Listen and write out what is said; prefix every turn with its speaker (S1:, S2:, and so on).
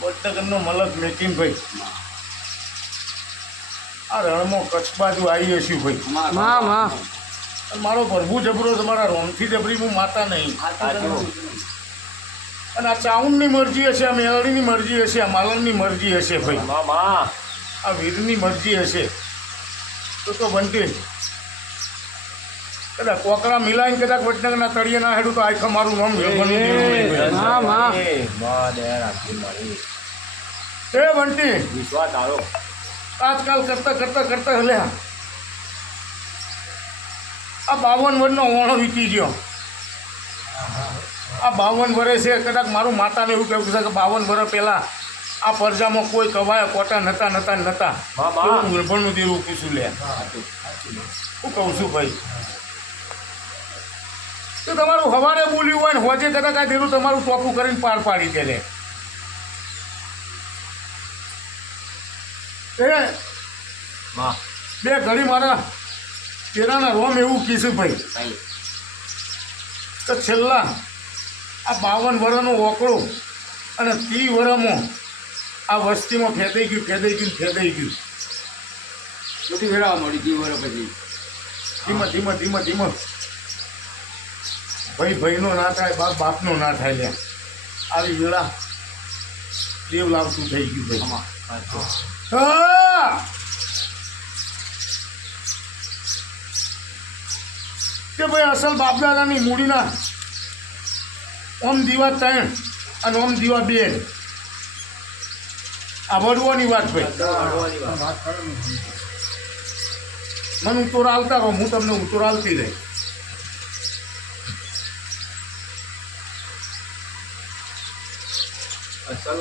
S1: વડનગરનો મલક મેકિનભાઈ આ રણમાં કચ્છ બાજુ આવ્યો છીએ ભાઈ. મારો પ્રભુ જબરો તમારા રોમથી જબરી હું માતા નહીં. અને આ ચાઉંડની મરજી હશે આ મેળણીની મરજી હશે આ માલણની મરજી હશે ભાઈ. આ વીરની મરજી હશે. તો તો બંટી. કદાચ કોકરા મિલાઈને કદાચ વડનગરના તળિયે ના હેડું તો આખા મારું નામ એ બંટી. વિશ્વાસ આવ્યો આજકાલ કરતા કરતા કરતા હલ્યા આ બાવન વર્ષનો ઓણો વીતી ગયો. આ બાવન વર્ષે કદાચ મારું માતાને એવું કહેવું છે કે બાવન વર્ષ પહેલાં આ પરજામાં કોઈ કવાય કોટા નતા નતા નતા. નિર્ભરનું દેવું પૂછું લે. હું કહું છું ભાઈ તો તમારું હવારે બોલ્યું હોય ને હોજે કદાચ આ ધીરું તમારું ટોપું કરીને પાર પાડી દે લે એ બે ઘડી મારા તેરાના રોમ એવું કીધું ભાઈ. તો છેલ્લા આ બાવન વરનો ઓકળો અને ત્રી વર્ષમાં આ વસ્તીમાં ફેદાઈ ગયું ફેદાઈ ગયું ફેદાઈ ગયું.
S2: બધી વેળા મળી ત્રી વરો પછી.
S1: ધીમે ધીમે ધીમે ધીમે. ભાઈ ભાઈનો ના થાય બાપ બાપનો ના થાય લે આવી વેળા દેવ લાવતું થઈ ગયું ભાઈ. હા! કે ભાઈ અસલ બાપદાદાની મૂડીના ઓમ દીવા ત્રણ અને ઓમ દીવા બે. આ વડવાની વાત ભાઈ. મને ઉતોર આવતા હું તમને ઉતોર આવતી રહી. Shalom.